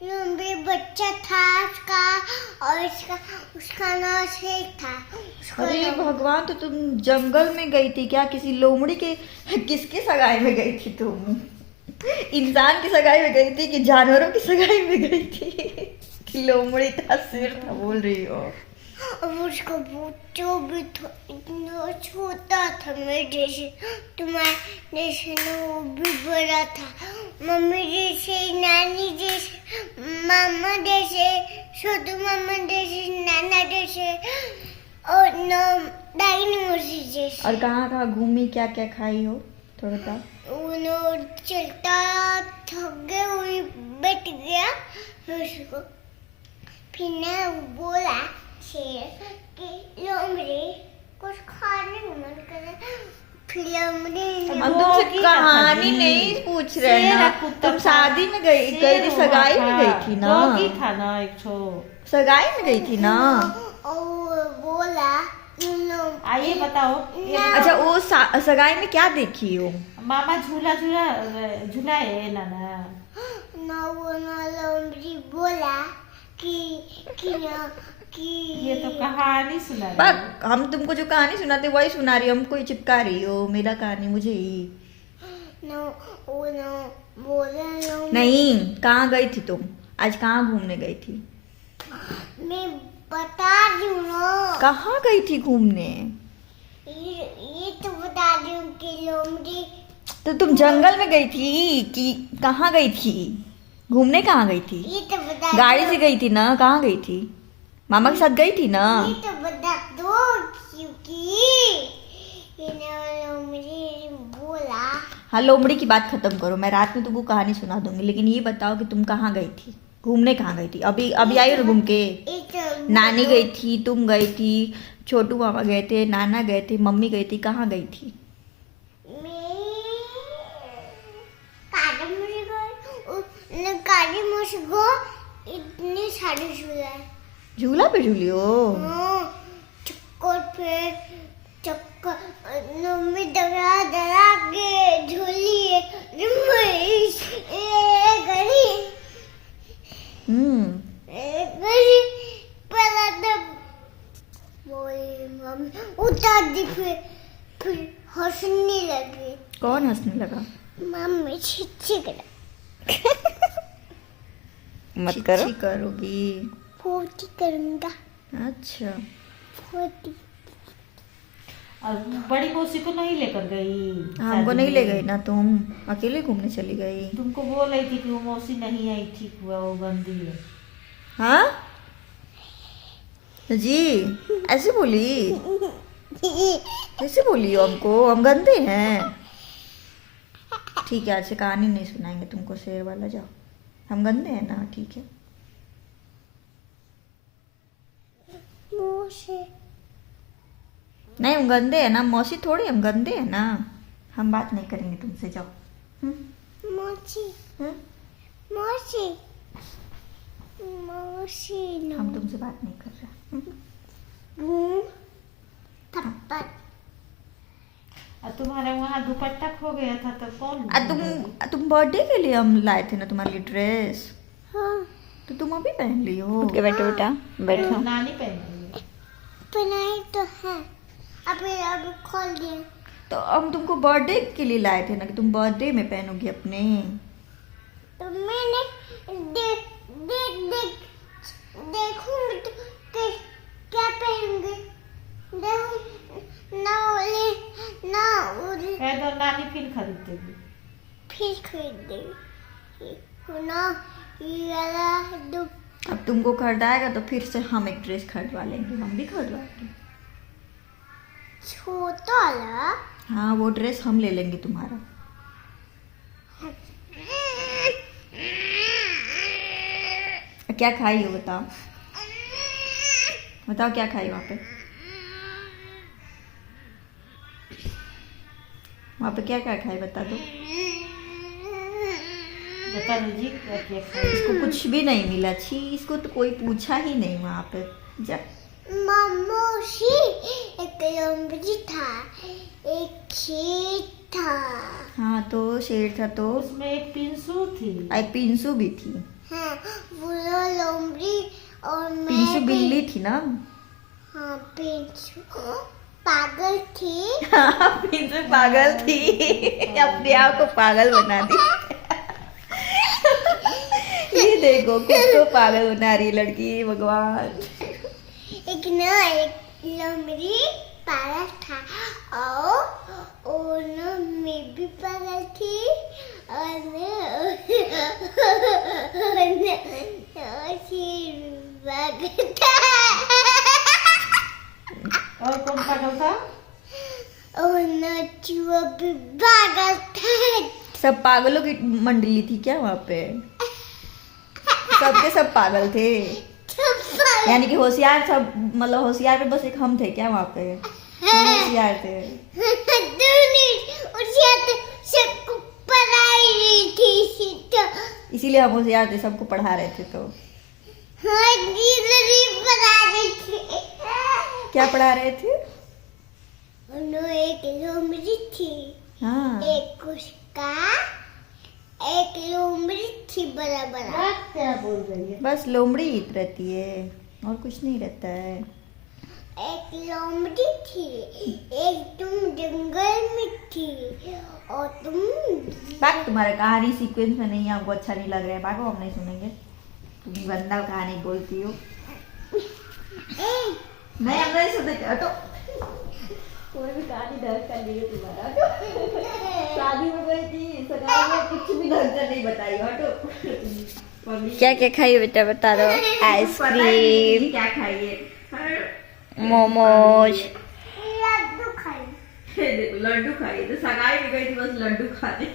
लंबी बच्चा था उसका, और उसका नाम शेर था। अरे भगवान, तो तुम जंगल में गई थी क्या? किसी लोमड़ी के किसकी सगाई में गई थी तुम? इंसान की सगाई में गई थी कि जानवरों की सगाई में गई थी? कि लोमड़ी था, शेर था बोल रही हो? अब उसका बच्चा भी इतना छोटा था मेरे जैसे, तुम्हारे जैसे ना, वो भी बड़ा था। मम्मी जैसे, नानी जैसे, मामा जैसे, छोटू मामा जैसे, नाना जैसे, और ना दादी मौसी जैसे। और कहाँ कहाँ घूमी, क्या क्या खाई हो, थोड़ा बताओ। वो चलता थक गया, वही बैठ गया। फिर ना वो बोला शेर कि लोमड़ी कुछ खाने को मन करे। फिर लोमड़ी ने हम तुमसे कहानी नहीं पूछ रहे हैं ना, तुम शादी में गई थी, सगाई में गई थी ना? डॉगी था ना एक ठो, सगाई में गई थी ना? और बोला आइए बताओ। अच्छा, वो सगाई में क्या देखी हो? मामा झूला झूला झूलाए नाना। ना वो ना लोमड़ी बोला कि ना कि ये तो कहानी सुना रही पर हो। हम तुमको जो कहानी सुनाते वही सुना रही हो, हमको ही चिपका रही हो मेरा कहानी मुझे ही। ना वो ना बोला लोमड़ी। नहीं, कहाँ गई थी तुम आज? कहाँ घूमने गई थी? मैं बता रही हूँ ना। कहाँ गई थी घूमने? ये तो बता रही हूँ कि लोमड़ी तो तुम जंगल में गई थी कि कहाँ गई थी? घूमने कहाँ गई थी? ये तो बता गाड़ी दो। से गई थी ना? कहाँ गई थी? मामा के साथ गई थी ना? ये तो बता दो, क्योंकि ये ना लोमड़ी बोला। हाँ, लोमड़ी की बात खत्म करो, मैं रात में तुमको कहानी सुना दूंगी, लेकिन ये बताओ कि तुम कहाँ गई थी, घूमने कहाँ गई थी? अभी अभी आई हो ना घूम के? ये तो नानी गई थी, तुम गई थी, छोटू मामा गए थे, नाना गए थे, मम्मी गई थी, कहाँ गई थी? काली मुझ को इतनी सारी झूला है। झूला पे झूली हो? चक्कर पे चक्कर मम्मी डरा डरा के झूली है। गली हम्म। गली पहला तो बोली मम्मी उतार दी, फिर हंसने लगी। कौन हंसने लगा? मम्मी छिछी करा। मत करो। करोगी? फोटी करूंगा। अच्छा, फोटी। और बड़ी मौसी को नहीं लेकर गई? हमको नहीं ले गई ना, तुम अकेले घूमने चली गई। तुमको बोल रही थी कि वो मौसी नहीं आई, ठीक हुआ, वो गंदी है। हाँ जी, ऐसे बोली? ऐसे बोली हो हमको, हम गंदे हैं? ठीक है, आज से कहानी नहीं सुनाएंगे तुमको शेर वाला, जाओ। हम गंदे हैं ना? ठीक है। मौसी नहीं, हम गंदे हैं ना मौसी, थोड़ी हम गंदे हैं ना। हम बात नहीं करेंगे तुमसे, जाओ। मौसी हम्म? मौसी मौसी हम तुमसे बात नहीं कर रहे। बूम थप्पड़। और तुम्हारे वहाँ दुपट्टा खो गया था तो कौन? तुम बर्थडे के लिए हम लाए थे ना तुम्हारे लिए ड्रेस, हाँ तो तुम अभी पहन ली हो। उठ के बैठो बेटा, बैठो। नानी पहन रही है। बनाई तो है, अभी खोल दिए। तो हम तुमको बर्थडे के लिए लाए थे ना, कि तुम बर्थडे में पहनोगी अपने। तो मैंने देखूंगी तो क्या पहनूंगी। देखूं ना उली कह दो नानी फिर खरीद देगी। फिर खरीद देगी ना। ये वाला दो अब तुमको खरीदाएगा तो फिर से हम एक ड्रेस खरीदवा लेंगे, हम भी खरीदवाएंगे। छोटा वाला। हाँ, वो ड्रेस हम ले लेंगे तुम्हारा। क्या खाई हो बताओ? बताओ क्या खाई वहाँ पे? वहाँ पे क्या क्या खाई बता दो। बता दीजिए क्या क्या खाई। इसको कुछ भी नहीं मिला, छी, इसको तो कोई पूछा ही नहीं वहाँ पे। जा। मौसी एक लंबी था, एक शेर था। हाँ, तो शेर था तो उसमें एक पिंसू थी। एक पिंसू भी थी। हाँ वो लोमड़ी और मैं पिंचू बिल्ली थी ना। हाँ पिंचू पागल थी। हाँ पिंचू पागल थी, अपने आप को पागल बना दी। ये देखो खुद को पागल बना रही है लड़की, भगवान। एक लोमड़ी पागल था और ना मैं भी पागल थी और पागल था और कौन पागल था? और ना चूहा भी पागल था। सब पागलों की मंडली थी क्या वहाँ पे? सबके सब पागल थे, यानी कि होशियार सब, मतलब होशियार पे बस एक हम थे क्या वहाँ पे? होशियार थे। सबको पढ़ाई रही थी तो इसीलिए हम होशियार थे, सबको पढ़ा रहे थे। तो हाँ दीदी पढ़ा रही थी। क्या पढ़ा रहे थे? उन्होंने एक लोमड़ी थी, हाँ एक उसका एक लोमड़ी थी बड़ा बड़ा। क्या बोल रही है? बस लोमड़ी ही रहती है और कुछ नहीं रहता है। एक लोमड़ी थी, एक तुम जंगल में थी और तुम बात तुम्हारा कहानी सीक्वेंस में नहीं है, हमको अच्छा नहीं लग रहा है, बाको हम नहीं सुनेंगे। तुम गंदा कहानी बोलती हो। नहीं हम नहीं सुनेंगे, हटो। कोई भी कहानी ढंग कर ली है तुम्हारा। शादी में गई थी, सगाई में कुछ भी ढंग से नहीं बताई, हटो। क्या क्या खाई बेटा बता दो। आइसक्रीम, क्या खाइए? मोमोज, लड्डू खाई। देखो लड्डू खाइए, तो सगाई में गई थी बस लड्डू खाने।